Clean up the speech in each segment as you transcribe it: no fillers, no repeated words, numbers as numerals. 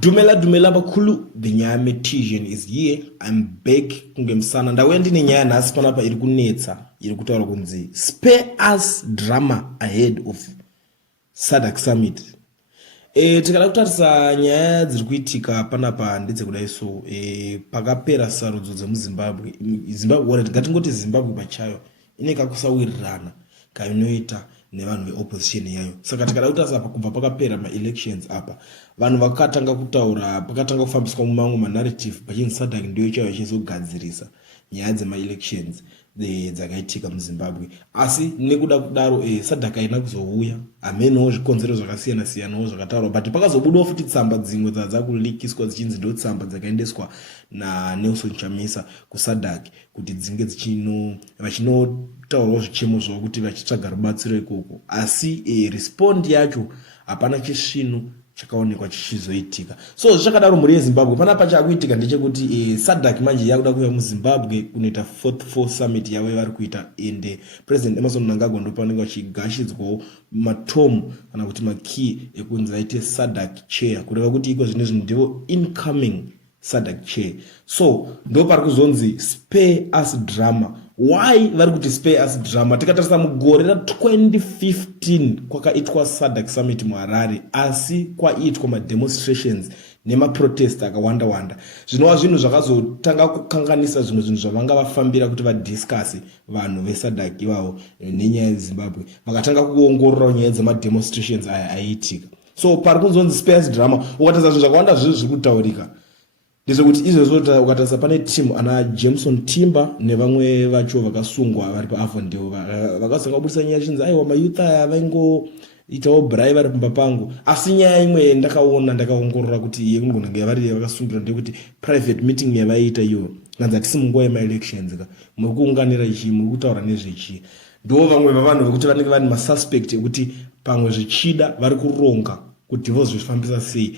Dumela bakulu, the nyame Tijan is here. I'm back kungemsana. Ndauya ndine nyaya nhasi panapa iri kunetsa, iri kutaura kunzi spare us drama ahead of SADC summit. Tikada kutarisa nyaya dziri kuitika panapa ndedzekudai so pakapera sarudzo dzemuZimbabwe. Zimbabwe ngatingoti Zimbabwe pachayo ine kakusawirirana kainoita nevanhu veopposition yayo. Saka tikada kutarisa apa kubva pakapera ma-elections apa vanhu vakatanga kutaura, pakatanga kufambiswa mumamwe manarrative pachinzi SADC ndiyo chaiyo chizogadzirisa nyaya dzema-elections dzakaitika muZimbabwe. Asi nekuda kudaro SADC haina kuzouya, hamenewo zvikonzero zvakasiyana siyanawo zvakataurwa, but pakazobudawo futi tsamba dzimwe dzakulikiswa dzichinzi ndo tsamba dzakaendeswa naNelson Chamisa kuSADC kuti dzinge vachinotaurawo zvichemo zvavo kuti vachitsvaga rubatsiro ikoko. Asi respond yacho hapana chisvino chakaonekwa chichizoitika. So zvakadaro mhuri yeZimbabwe panapa chakuitika ndechekuti SADC manje yakuda kuuya muZimbabwe kunoita 4th summit yavo vari kuita, and President Emmerson Mnangagwa ndo pavanenge vachigashidzwawo matomu kana kuti makey ekunzi aite SADC chair, kureva kuti iko zvino ndivo incoming SADC chair. So ndo pari kuzonzi spare us drama. Why vari kuti spare us drama? Tikatarisa mugore ra2015 kwakaitwa SADC summit muHarare, asi kwaitwa mademonstrations nemaprotest akawanda. Zvinova zvinhu zvakazotanga kukanganisa zvimwe zvinhu zvavanga vafambira kuti vadiscasi vanhu veSADC ivavo nenyaya yeZimbabwe. Vakatanga kuongorora nyaya dzemademonstrations aya aiitika. So pari kuzonzi spare us drama. Ukatarisa zvinhu zvakawanda zviri kutaurika ndezvekuti izvozvo ukatarisa pane team ana Jameson Timber nevamwe vacho vakasungwa vari paAvondale vakazanga kubudisa nyaya chinzi aiwa mayouth aya vaingoitawo bribe vari pamba pangu. Asi nyaya imwe ndakaongorora kuti yekunenge vari vakasungira ndekuti private meeting yavaiita iyo nganzi hatisi munguva yema-elections muri kuunganira ichi, muri kutaura nezvechi. Ndo vamwe vavanhu vekuti vanenge vane masuspect ekuti pamwe zvichida vari kuronga kuti vozvifambisa sei,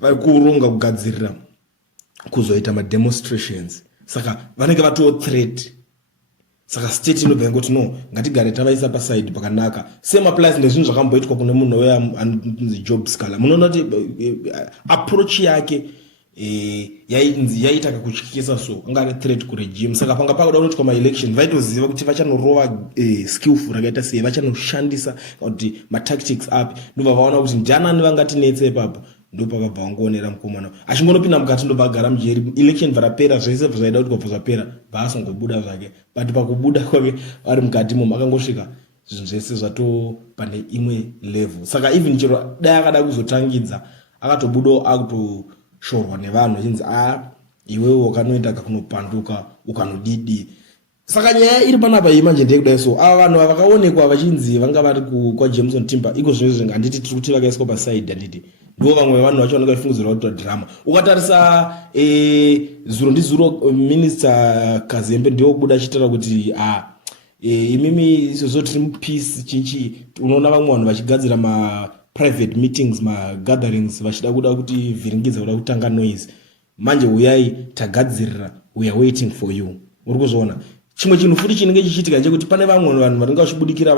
vari kuronga kugadzirira kuzoita mademonstrations. Saka vanenge vatoo threat. Saka state inobva ngoti no, ngatigare tavaisa paside pakanaka. Same applies nezvinhu zvakamboitwa kune munhu weya anonzi Job Scala. Munoona kuti approach yake yaita kakutyisa so ungari threat kuregime. Saka panga pakuda kunoitwa ma-election vaitoziva kuti vachanorova skillful rakaita sei, vachanoshandisa kuti ma-tactics api. Ndobva vaona kuti ndianani vangatinetse ipapo. Ndo pakabva wangoonera mukomana achingonopinda mukati ndo pagara mujeri. Election varapera zvese zvaida kuti kwabva zvapera vaasongobuda zvake, but pakubuda kwake ari mukati mo makangosvika zvinhu zvese zvato pane imwe level. Saka even chero dai akada kuzotangidza akatobudawo akutoshorwa nevanhu chinzi iwewe wakanoenda kakunopanduka ukanodidi. Saka nyaya iri panapa imanje ndekudai so ava vanhu vakaonekwa vachinzi vanga vari kwaJameson Timber iko zvino zvinhu handiti tiri kuti vakaiswa paside, handiti ndo vamwe vanhu vacho vanenge vachifungidzirwa kuti drama. Ukatarisa zuro ndizuro minister Kazembe ndiwo kubuda achitaura kuti imimi izvozvo tiri mupeace chinchi. Unoona vamwe vanhu vachigadzira ma-private meetings, ma-gatherings vachida kuda kuti vhiringidza kuda kutanga noise. Manje uyai tagadzirira, we are waiting for you. Uri kuzviona chimwe chinhu futi chinenge chichiitika ndechekuti pane vamwe vanhu vanenge vachibudikira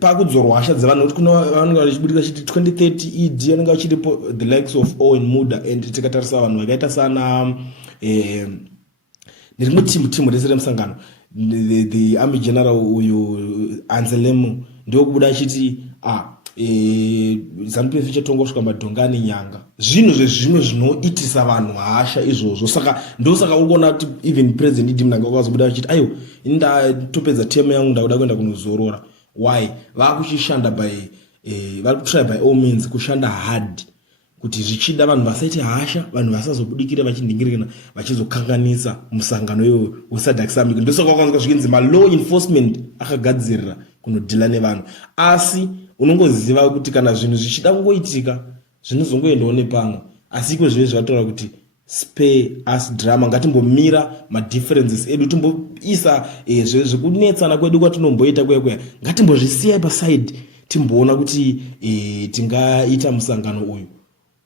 pakudzorwa hasha dzevanhu kuti kuna vanenge vachibudikira chiti 2030 ED anenge vachiripo the likes of Owen Muda, and tikatarisa vanhu vakaita sana nerimwe timu rese remusangano the army general uyu Anselmo ndiwo kubuda achiti ZANU-PF ichatonga kusvika madhongani nyanga. Zvinhu zvezvimwe zvinoitisa vanhu hasha izvozvo. Saka ndosaka uri kuona kuti even president Idi Mnangagwa akazobuda achiti aiyo ini ndatopedza term yangu ndakuda kuenda kunozorora. Why? Vakuchishanda vari kutry by all means kushanda hard kuti zvichida vanhu vasaite hasha, vanhu vasazobudikira vachindingirikana vachizokanganisa musangano iwoyo weSADC summit. Ndosaka kwakanzwa zvichinzi ma-law enforcement akagadzirira kunodhila nevanhu. Asi unongoziva kuti kana zvinhu zvichida kungoitika zvinozongoendawo nepamwe. Asi iko zvive zvataura kuti spare us drama. Ngatimbomira ma-differences edu, timboisa zvekunetsana kwedu kwatinomboita kweya ngatimbozvisiyai paside, timboona kuti tingaita musangano uyu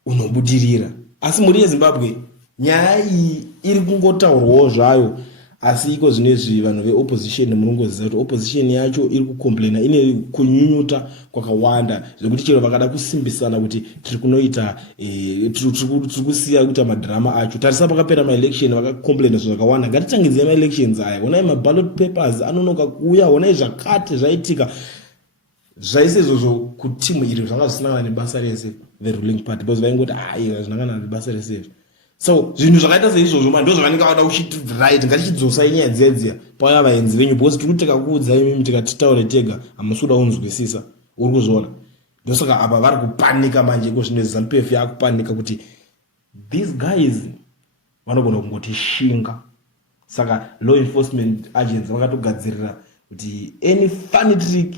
unobudirira. Asi muri yeZimbabwe nyaya iyi iri kungotaurwawo zvayo, asi iko zvinezvi vanhu veopposition munongoziva kuti opposition yacho iri kucomplaina ine kunyunyuta kwakawanda zvekuti chero vakada kusimbisana kuti tiri kunoita tiri kusiya kuita madhirama acho. Tarisa pakapera maelection vakacomplaina zvakawanda, ngatitangidzei maelections aya, onai maballot papers anonoka kuuya, onai zvakati zvaitika zvaise izvozvo kutimu iri zvanga zvisinangana nebasa rese the ruling party because vaingoti zvinangana nebasa rese. So zvinhu zvakaita seizvozvo ndo zvavanenge vada kuchiti right, ngatichidzosai nyaya dzedziya pauya vaenzi venyu because tiri kuteka kuudzai mimi tikatitaure tega hamusi kuda kunzwisisa, uri kuzviona. Ndosaka apa vari kupanika manje iko zvino ZANU-PF yakupanika kuti these guys vanogona kungotishinga. Saka law enforcement agents vakatogadzirira kuti any funny trick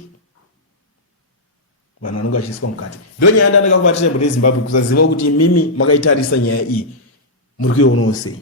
vanhu vanenge vachiiswa mukati. Ndo nyaya ndandakakubatira mune Zimbabwe kusaziva kuti mimi makaitarisa nyaya iyi muri kuionawo sei.